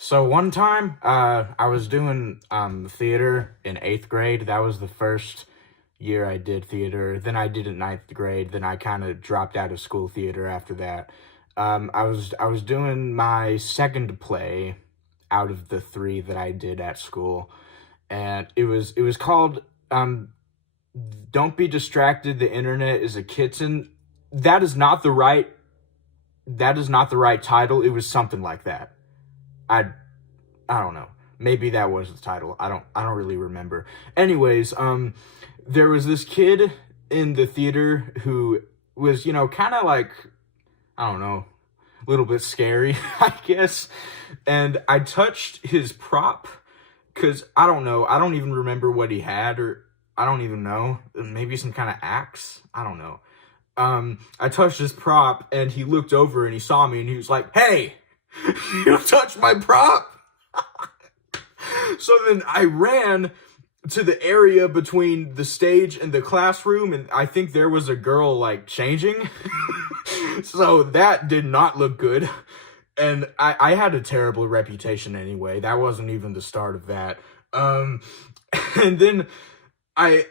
So one time, I was doing theater in eighth grade. That was the first year I did theater. Then I did it ninth grade. Then I kind of dropped out of school theater after that. I was doing my second play out of the three that I did at school, and it was called "Don't Be Distracted. The Internet is a Kitten." That is not the right. That is not the right title. It was something like that. I I don't know. Maybe that was the title. I don't really remember. Anyways, there was this kid in the theater who was, kind of like, I don't know, a little bit scary, I guess. And I touched his prop cuz I don't know. I don't even remember what he had, or I don't even know. Maybe some kind of axe. I don't know. I touched his prop and he looked over and he saw me and he was like, "Hey, you touched my prop?" So then I ran to the area between the stage and the classroom, and I think there was a girl like changing. So that did not look good. And I had a terrible reputation anyway. That wasn't even the start of that. Um, and then I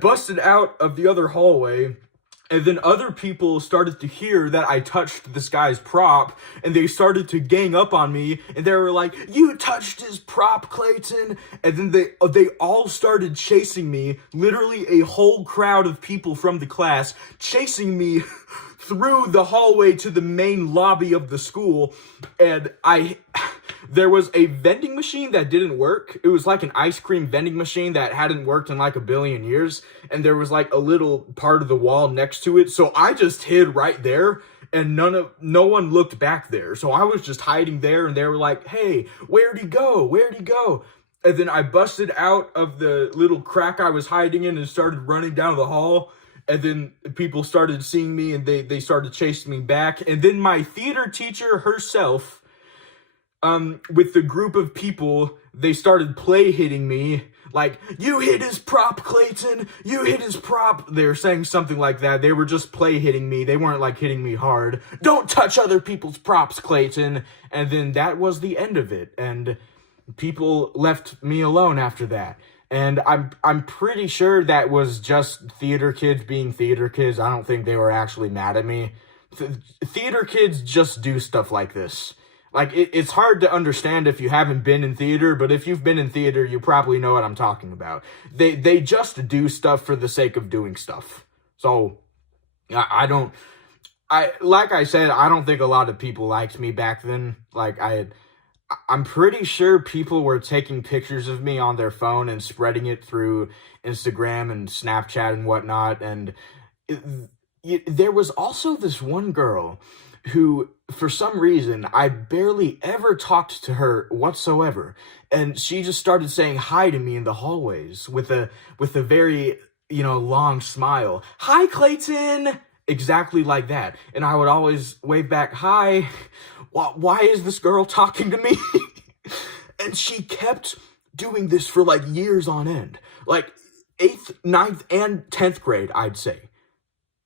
busted out of the other hallway, and then other people started to hear that I touched this guy's prop, and they started to gang up on me, and they were like, "You touched his prop, Clayton!" And then they all started chasing me, literally a whole crowd of people from the class chasing me through the hallway to the main lobby of the school, and there was a vending machine that didn't work. It was like an ice cream vending machine that hadn't worked in like a billion years. And there was like a little part of the wall next to it. So I just hid right there, and no one looked back there. So I was just hiding there, and they were like, "Hey, where'd he go? Where'd he go?" And then I busted out of the little crack I was hiding in and started running down the hall. And then people started seeing me, and they started chasing me back. And then my theater teacher herself, with the group of people, they started play hitting me. Like, "You hit his prop, Clayton! You hit his prop!" They were saying something like that. They were just play hitting me. They weren't like hitting me hard. "Don't touch other people's props, Clayton!" And then that was the end of it. And people left me alone after that. And I'm pretty sure that was just theater kids being theater kids. I don't think they were actually mad at me. Theater kids just do stuff like this. Like, it's hard to understand if you haven't been in theater, but if you've been in theater, you probably know what I'm talking about. They just do stuff for the sake of doing stuff. So, I don't... like I said, I don't think a lot of people liked me back then. Like, I'm pretty sure people were taking pictures of me on their phone and spreading it through Instagram and Snapchat and whatnot. And there was also this one girl who, for some reason, I barely ever talked to her whatsoever, and she just started saying hi to me in the hallways with a very, long smile. "Hi, Clayton!" Exactly like that. And I would always wave back, "Hi. Why is this girl talking to me?" And she kept doing this for like years on end. Like 8th, ninth, and 10th grade, I'd say.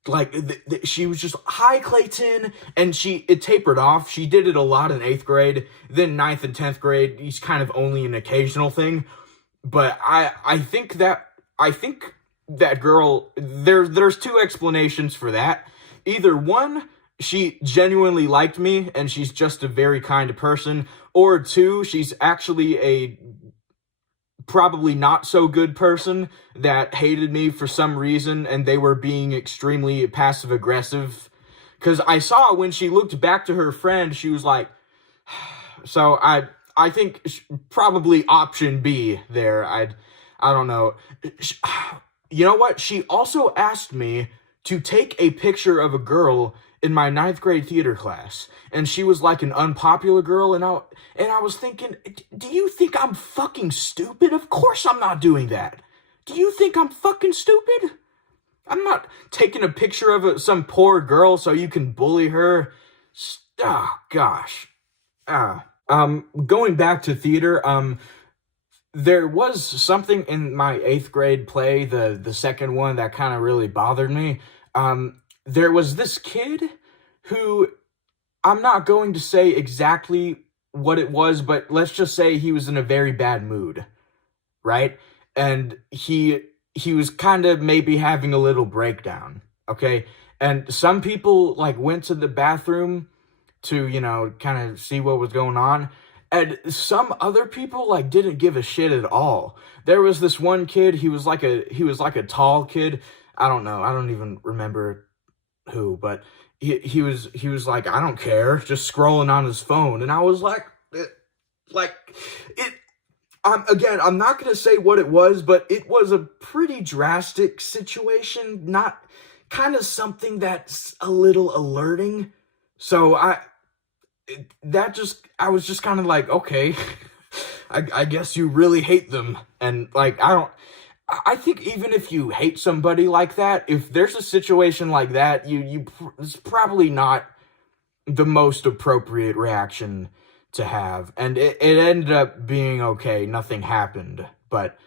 Like, she was just, "Hi, Clayton," and it tapered off. She did it a lot in 8th grade. Then ninth and 10th grade, it's kind of only an occasional thing. But I think that girl, there's two explanations for that. Either one, she genuinely liked me and she's just a very kind person, or two, she's actually a probably not so good person that hated me for some reason, and they were being extremely passive aggressive. Because I saw when she looked back to her friend, she was like, so I think probably option B there. I don't know. You know what? She also asked me to take a picture of a girl in my ninth grade theater class, and she was like an unpopular girl, and I was thinking, do you think I'm fucking stupid? Of course I'm not doing that. Do you think I'm fucking stupid? I'm not taking a picture of some poor girl so you can bully her. Oh, gosh. Going back to theater, there was something in my 8th grade play, the second one, that kind of really bothered me. There was this kid who, I'm not going to say exactly what it was, but let's just say he was in a very bad mood, right? And he was kind of maybe having a little breakdown, okay? And some people like went to the bathroom to, you know, kind of see what was going on. And some other people like didn't give a shit at all. There was this one kid, he was like a tall kid. I don't know. I don't even remember who, but he was like, I don't care, just scrolling on his phone. And I was like it again, I'm not going to say what it was, but it was a pretty drastic situation, not kind of something that's a little alerting. So I was just kind of like, okay, I guess you really hate them. And like, I think even if you hate somebody like that, if there's a situation like that, it's probably not the most appropriate reaction to have. And it ended up being okay. Nothing happened. But,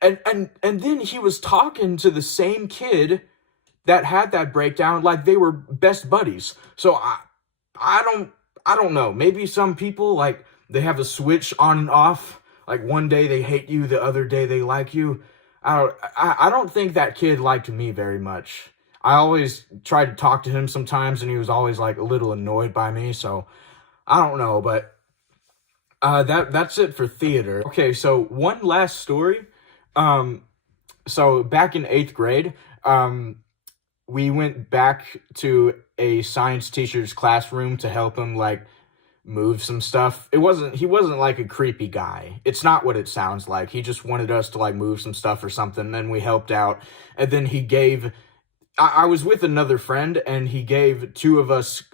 and then he was talking to the same kid that had that breakdown like they were best buddies. So I don't know. Maybe some people, like, they have a switch on and off. Like, one day they hate you, the other day they like you. I don't think that kid liked me very much. I always tried to talk to him sometimes, and he was always, like, a little annoyed by me. So, I don't know, but that's it for theater. Okay, so one last story. So back in 8th grade, we went back to a science teacher's classroom to help him like move some stuff. He wasn't like a creepy guy. It's not what it sounds like. He just wanted us to like move some stuff or something, and then we helped out. And then he gave I was with another friend, and he gave two of us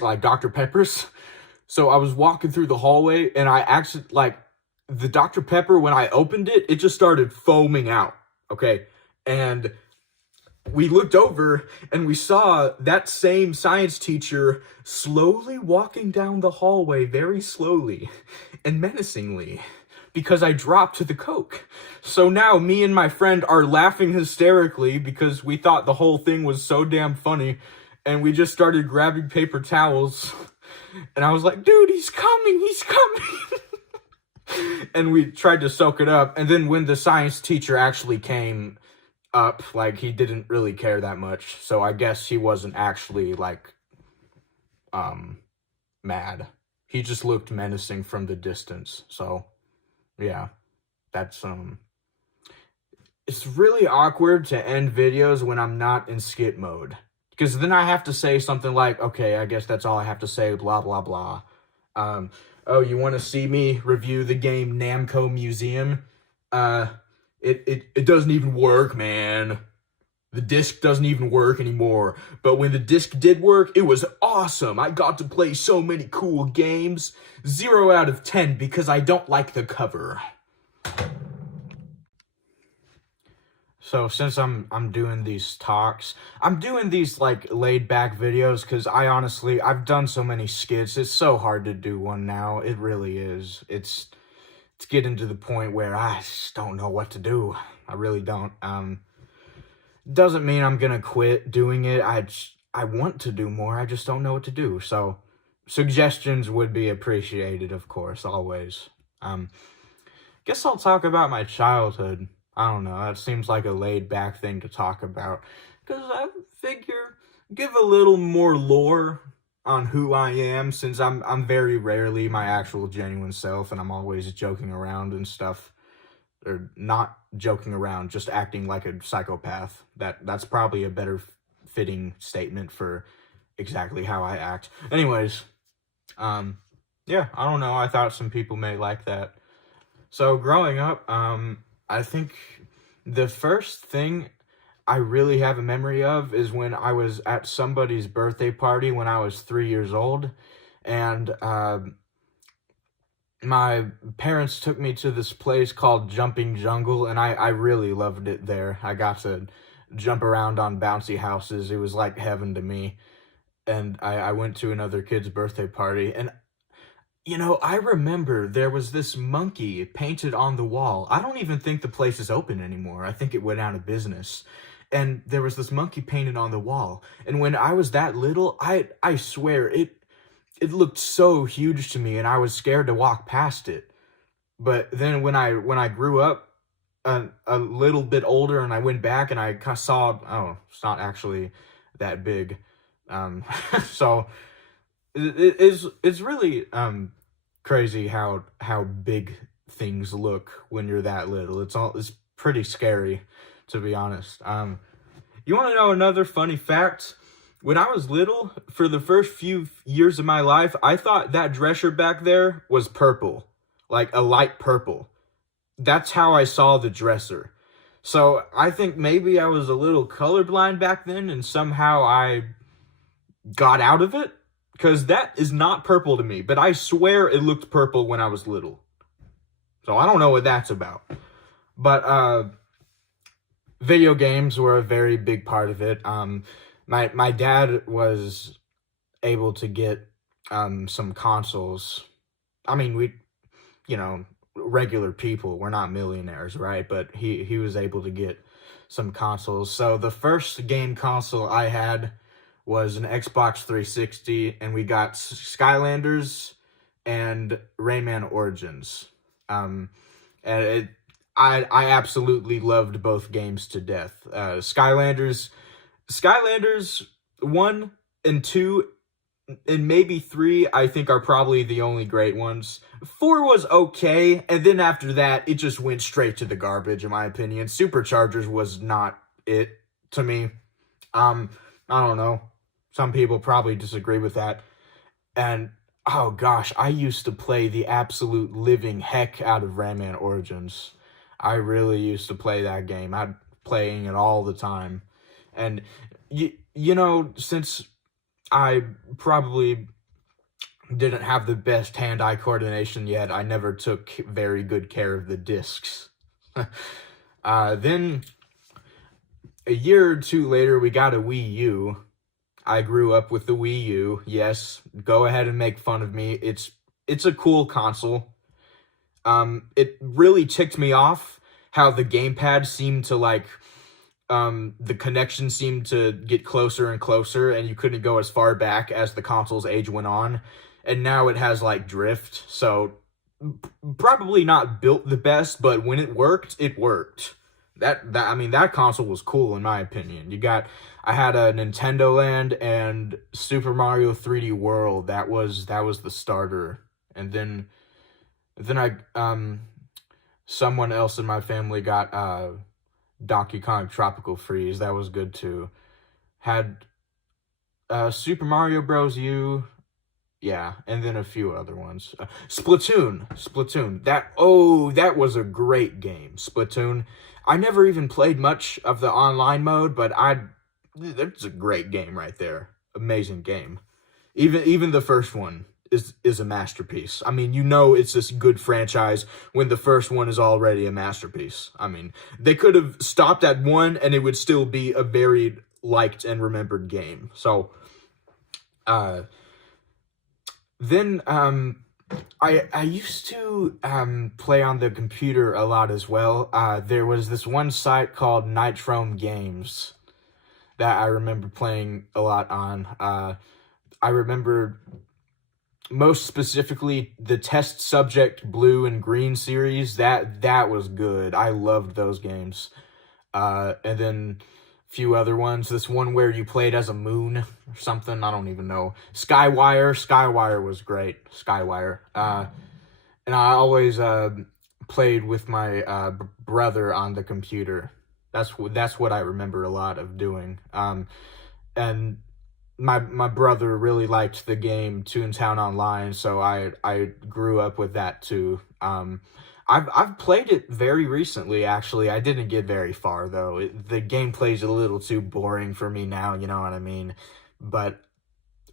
like Dr. Peppers. So I was walking through the hallway, and I actually like the Dr. Pepper, when I opened it, it just started foaming out. Okay. And we looked over and we saw that same science teacher slowly walking down the hallway, very slowly and menacingly, because I dropped the Coke. So now me and my friend are laughing hysterically because we thought the whole thing was so damn funny, and we just started grabbing paper towels. And I was like, dude, he's coming. And we tried to soak it up. And then when the science teacher actually came up, like, he didn't really care that much. So I guess he wasn't actually like mad. He just looked menacing from the distance. So yeah, that's it's really awkward to end videos when I'm not in skit mode, because then I have to say something like, okay, I guess that's all I have to say, blah blah blah. Oh, you want to see me review the game Namco Museum? It doesn't even work, man. The disc doesn't even work anymore. But when the disc did work, it was awesome. I got to play so many cool games. 0 out of 10 because I don't like the cover. So since I'm doing these talks, I'm doing these like laid back videos because I've done so many skits. It's so hard to do one now. It really is. It's getting to the point where I just don't know what to do. I really don't. Doesn't mean I'm gonna quit doing it. I want to do more. I just don't know what to do. So suggestions would be appreciated, of course, always. Guess I'll talk about my childhood. I don't know. That seems like a laid back thing to talk about, because I figure give a little more lore on who I am, since I'm very rarely my actual genuine self, and I'm always joking around and stuff. Or not joking around, just acting like a psychopath. That's probably a better fitting statement for exactly how I act. Anyways, yeah, I don't know. I thought some people may like that. So growing up, I think the first thing I really have a memory of is when I was at somebody's birthday party when I was 3 years old, and my parents took me to this place called Jumping Jungle, and I really loved it there. I got to jump around on bouncy houses. It was like heaven to me. And I went to another kid's birthday party, and you know, I remember there was this monkey painted on the wall. I don't even think the place is open anymore. I think it went out of business. And there was this monkey painted on the wall. And when I was that little, I swear, it looked so huge to me, and I was scared to walk past it. But then when I grew up a little bit older, and I went back and I saw, oh, it's not actually that big. So it's really crazy how big things look when you're that little. It's pretty scary, to be honest. You want to know another funny fact? When I was little, for the first few years of my life, I thought that dresser back there was purple, like a light purple. That's how I saw the dresser. So I think maybe I was a little colorblind back then, and somehow I got out of it, because that is not purple to me, but I swear it looked purple when I was little. So I don't know what that's about. But video games were a very big part of it. My dad was able to get some consoles. I mean, we, regular people, we're not millionaires, right? But he was able to get some consoles. So the first game console I had was an Xbox 360, and we got Skylanders and Rayman Origins. And I absolutely loved both games to death. Skylanders 1 and 2 and maybe 3, I think, are probably the only great ones. 4 was okay, and then after that, it just went straight to the garbage, in my opinion. Superchargers was not it to me. I don't know. Some people probably disagree with that. And, oh gosh, I used to play the absolute living heck out of Rayman Origins. I really used to play that game. I'm playing it all the time. And, since I probably didn't have the best hand-eye coordination yet, I never took very good care of the discs. Then, a year or two later, we got a Wii U. I grew up with the Wii U. Yes, go ahead and make fun of me. It's a cool console. It really ticked me off how the gamepad seemed to, the connection seemed to get closer and closer, and you couldn't go as far back as the console's age went on. And now it has, drift, so probably not built the best, but when it worked, it worked. That console was cool, in my opinion. I had a Nintendo Land and Super Mario 3D World. That was the starter. And then someone else in my family got Donkey Kong Tropical Freeze. That was good too. Had Super Mario Bros. U. Yeah, and then a few other ones. Splatoon. That was a great game. Splatoon. I never even played much of the online mode, but that's a great game right there. Amazing game. Even the first one is a masterpiece. I mean, it's this good franchise when the first one is already a masterpiece. I mean, they could have stopped at 1 and it would still be a very liked and remembered game. So, then, I used to play on the computer a lot as well. There was this one site called Nitrome Games that I remember playing a lot on. I remember most specifically the Test Subject Blue and Green series. That was good. I loved those games. And then a few other ones. This one where you played as a moon or something. I don't even know. Skywire was great. Skywire. And I always played with my brother on the computer. That's what I remember a lot of doing. And my brother really liked the game Toontown Online, so I grew up with that too. I've played it very recently, actually. I didn't get very far though. The gameplay's a little too boring for me now, you know what I mean? But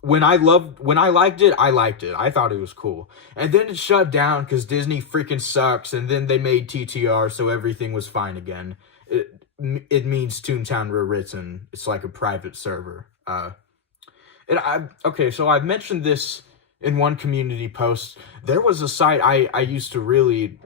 when I liked it, I liked it. I thought it was cool. And then it shut down because Disney freaking sucks, and then they made TTR, so everything was fine again. It means Toontown Rewritten. It's like a private server. So I've mentioned this in one community post. There was a site I used to really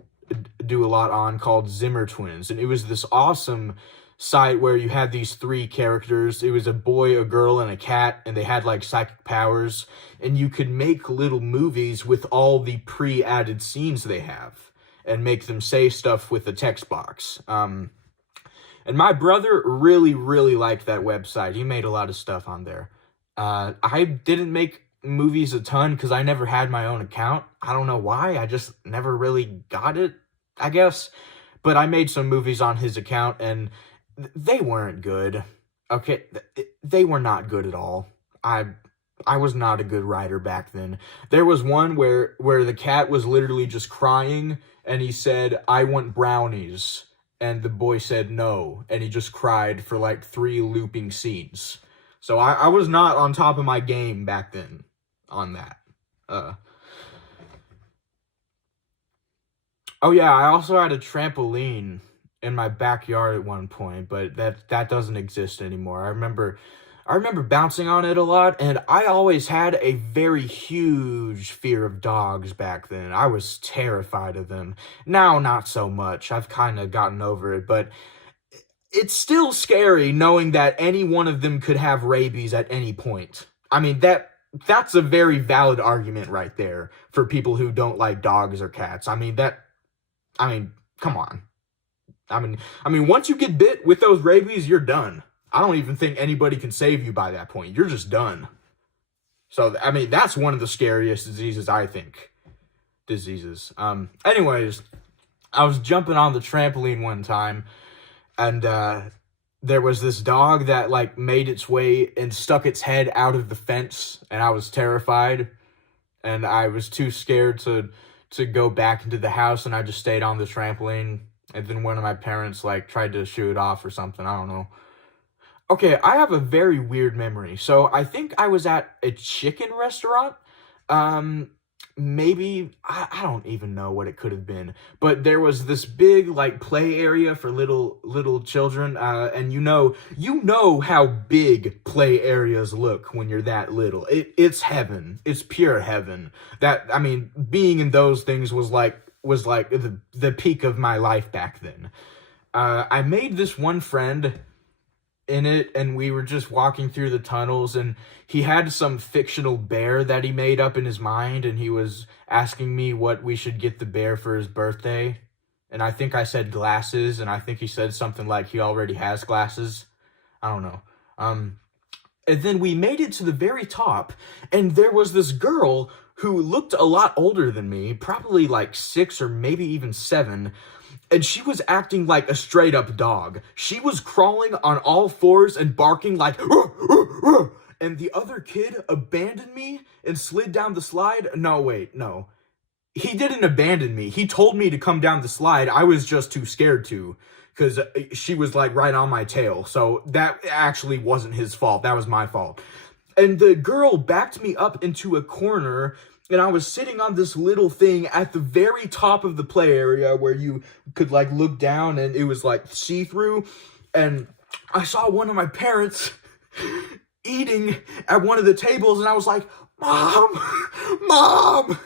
do a lot on called Zimmer Twins, and it was this awesome site where you had these three characters. It was a boy, a girl, and a cat, and they had like psychic powers, and you could make little movies with all the pre-added scenes they have and make them say stuff with the text box. And my brother really, really liked that website. He made a lot of stuff on there. I didn't make movies a ton because I never had my own account. I don't know why. I just never really got it, I guess. But I made some movies on his account, and they weren't good. Okay, they were not good at all. I was not a good writer back then. There was one where the cat was literally just crying, and he said, "I want brownies." And the boy said no, and he just cried for like 3 looping scenes. So I was not on top of my game back then on that. Oh yeah, I also had a trampoline in my backyard at one point, but that doesn't exist anymore. I remember bouncing on it a lot, and I always had a very huge fear of dogs back then. I was terrified of them. Now, not so much. I've kind of gotten over it, but it's still scary knowing that any one of them could have rabies at any point. I mean, that's a very valid argument right there for people who don't like dogs or cats. I mean, come on. I mean, once you get bit with those rabies, you're done. I don't even think anybody can save you by that point. You're just done. So, I mean, that's one of the scariest diseases, I think. Anyways, I was jumping on the trampoline one time, and there was this dog that, like, made its way and stuck its head out of the fence, and I was terrified, and I was too scared to go back into the house, and I just stayed on the trampoline, and then one of my parents, like, tried to shoo it off or something. I don't know. Okay, I have a very weird memory. So I think I was at a chicken restaurant. Maybe, I don't even know what it could have been. But there was this big, like, play area for little children. And you know how big play areas look when you're that little. It's heaven. It's pure heaven. Being in those things was like the peak of my life back then. I made this one friend in it, and we were just walking through the tunnels, and he had some fictional bear that he made up in his mind, and he was asking me what we should get the bear for his birthday, and I think I said glasses, and I think he said something like he already has glasses. I don't know. And then we made it to the very top, and there was this girl who looked a lot older than me, probably like 6 or maybe even 7, and she was acting like a straight-up dog. She was crawling on all fours and barking like, "Ruh, ruh, ruh." And the other kid abandoned me and slid down the slide. No, wait, no. He didn't abandon me. He told me to come down the slide. I was just too scared to, because she was, like, right on my tail. So that actually wasn't his fault. That was my fault. And the girl backed me up into a corner, and I was sitting on this little thing at the very top of the play area where you could, like, look down and it was, like, see-through. And I saw one of my parents eating at one of the tables, and I was like, "Mom! Mom!"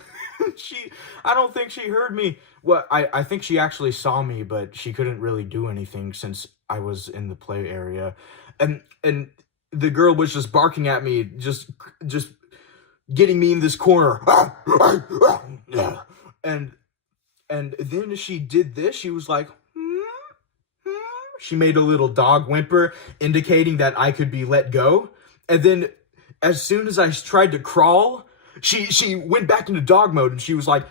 I don't think she heard me. Well, I think she actually saw me, but she couldn't really do anything since I was in the play area. And the girl was just barking at me, just getting me in this corner. And then she did this. She was like, she made a little dog whimper, indicating that I could be let go. And then as soon as I tried to crawl, she went back into dog mode, and she was like,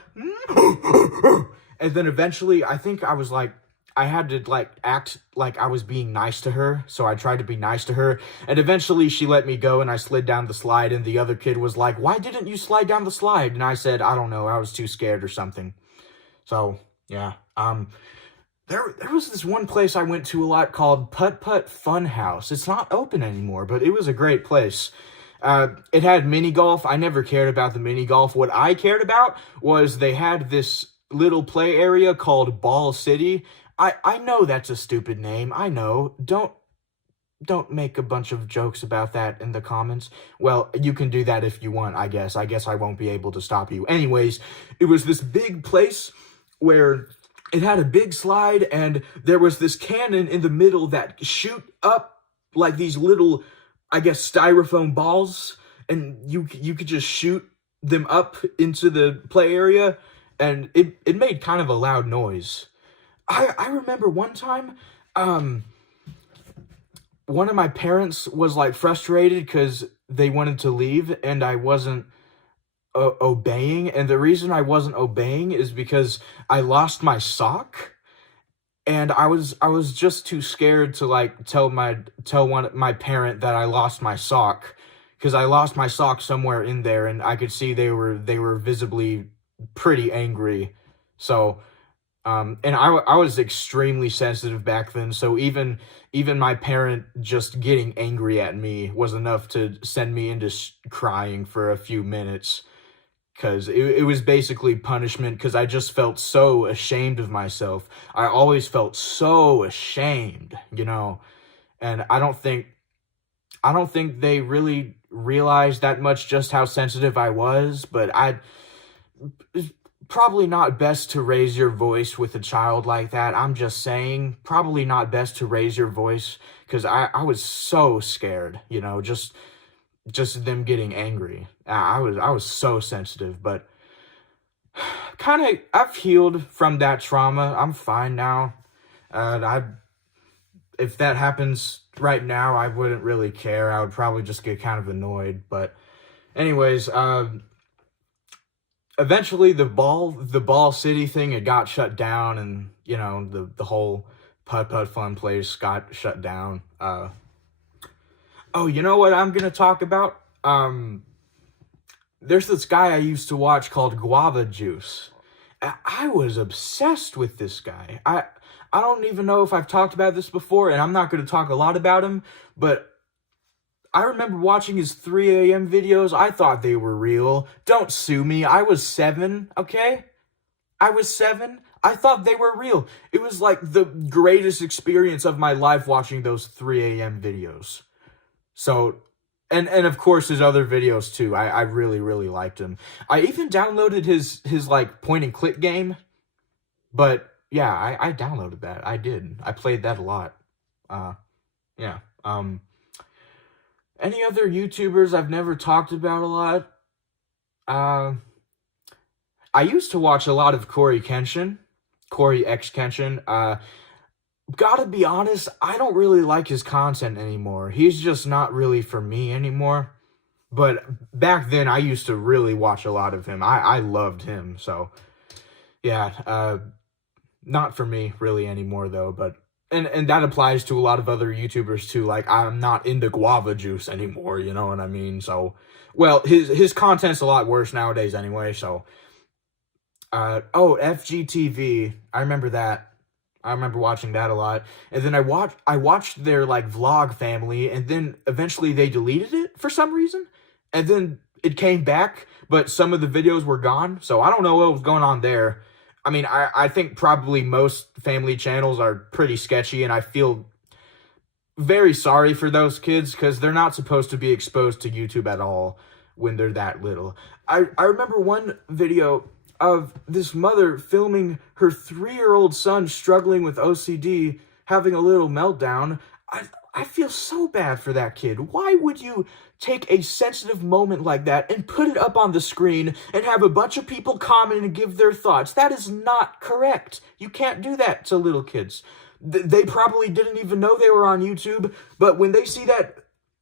and then eventually I think I had to, like, act like I was being nice to her, so I tried to be nice to her, and eventually she let me go, and I slid down the slide, and the other kid was like, "Why didn't you slide down the slide?" And I said, "I don't know, I was too scared or something." So, yeah, there was this one place I went to a lot called Putt Putt Fun House. It's not open anymore, but it was a great place. It had mini golf. I never cared about the mini golf. What I cared about was they had this little play area called Ball City. I know that's a stupid name. I know. Don't make a bunch of jokes about that in the comments. Well, you can do that if you want, I guess. I guess I won't be able to stop you. Anyways, it was this big place where it had a big slide, and there was this cannon in the middle that shoot up like these little, I guess, styrofoam balls, and you could just shoot them up into the play area, and it made kind of a loud noise. I remember one time, one of my parents was like frustrated because they wanted to leave and I wasn't obeying, and the reason I wasn't obeying is because I lost my sock, and I was just too scared to like tell my parent that I lost my sock, because I lost my sock somewhere in there, and I could see they were visibly pretty angry. So and I was extremely sensitive back then, so even my parent just getting angry at me was enough to send me into crying for a few minutes, because it was basically punishment, because I just felt so ashamed of myself. I always felt so ashamed, and I don't think they really realized that much just how sensitive I was, but it's probably not best to raise your voice with a child like that. I'm just saying, probably not best to raise your voice, because I was so scared, just them getting angry. I was so sensitive, but kind of I've healed from that trauma. I'm fine now. If that happens right now, I wouldn't really care. I would probably just get kind of annoyed. But anyways, eventually the ball city thing, it got shut down, and the whole putt fun place got shut down. Oh, you know what I'm gonna talk about? There's this guy I used to watch called Guava Juice. I was obsessed with this guy. I don't even know if I've talked about this before, and I'm not going to talk a lot about him, but I remember watching his 3 a.m. videos. I thought they were real. Don't sue me. I was 7, okay? I was 7. I thought they were real. It was like the greatest experience of my life watching those 3 a.m. videos. So, and of course his other videos too. I really, really liked him. I even downloaded his like point and click game. But yeah, I downloaded that. I did. I played that a lot. Yeah. Any other YouTubers I've never talked about a lot? I used to watch a lot of Corey X Kenshin. Gotta be honest, I don't really like his content anymore. He's just not really for me anymore. But back then, I used to really watch a lot of him. I loved him, so yeah, not for me really anymore though. But and that applies to a lot of other YouTubers too. Like, I'm not into Guava Juice anymore, you know what I mean? So, well, his content's a lot worse nowadays anyway. So, FGTV, I remember that. I remember watching that a lot. And then I watched their like vlog family, and then eventually they deleted it for some reason. And then it came back, but some of the videos were gone. So I don't know what was going on there. I mean, I think probably most family channels are pretty sketchy, and I feel very sorry for those kids, because they're not supposed to be exposed to YouTube at all when they're that little. I remember one video of this mother filming her 3-year-old son struggling with OCD, having a little meltdown. I feel so bad for that kid. Why would you take a sensitive moment like that and put it up on the screen and have a bunch of people comment and give their thoughts? That is not correct. You can't do that to little kids. They probably didn't even know they were on YouTube, but when they see that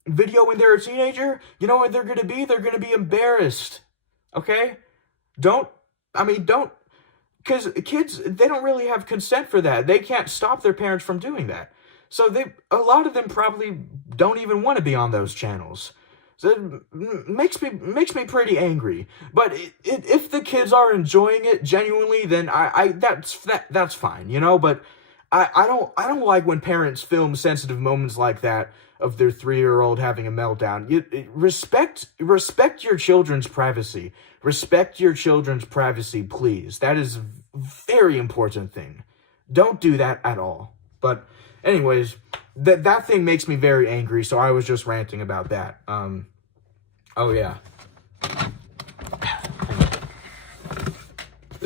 video when they're a teenager, you know what they're going to be? They're going to be embarrassed. Okay? Don't, because kids, they don't really have consent for that. They can't stop their parents from doing that. So a lot of them probably don't even want to be on those channels. So it makes me pretty angry. But if the kids are enjoying it genuinely, then that's fine, you know. But I don't like when parents film sensitive moments like that of their 3-year-old having a meltdown. Respect your children's privacy. Respect your children's privacy, please. That is a very important thing. Don't do that at all. But anyways, that thing makes me very angry, so I was just ranting about that. Oh yeah.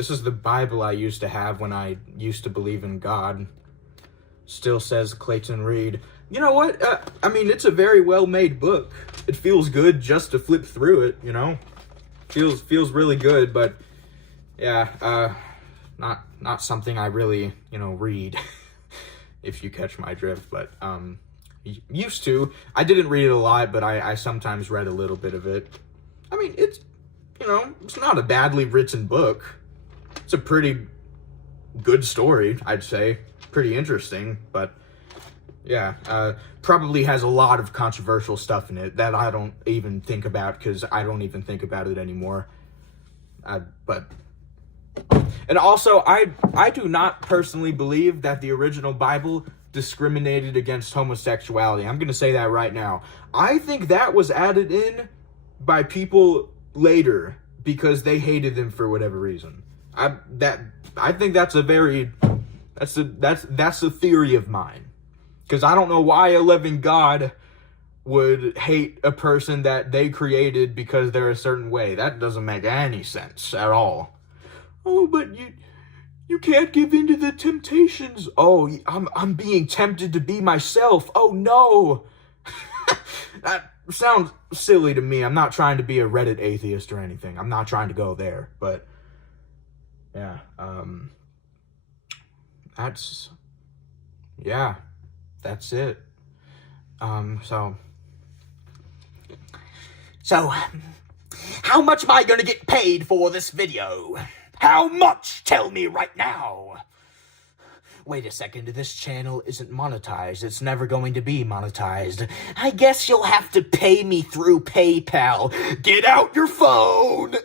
This is the Bible I used to have when I used to believe in God. Still says Clayton Reed. You know what? I mean, it's a very well-made book. It feels good just to flip through it, you know? Feels really good, but yeah, not something I really, you know, read, if you catch my drift, but used to. I didn't read it a lot, but I sometimes read a little bit of it. I mean, it's, you know, it's not a badly written book. It's a pretty good story, I'd say. Pretty interesting, but yeah, probably has a lot of controversial stuff in it that I don't even think about, because I don't even think about it anymore. And also, I do not personally believe that the original Bible discriminated against homosexuality. I'm going to say that right now. I think that was added in by people later because they hated them for whatever reason. I think that's a very, that's a theory of mine. Because I don't know why a living God would hate a person that they created because they're a certain way. That doesn't make any sense at all. Oh, but you can't give in to the temptations. Oh, I'm being tempted to be myself. Oh, no. That sounds silly to me. I'm not trying to be a Reddit atheist or anything. I'm not trying to go there. But, yeah. That's it. So, how much am I gonna get paid for this video? How much? Tell me right now. Wait a second, this channel isn't monetized. It's never going to be monetized. I guess you'll have to pay me through PayPal. Get out your phone!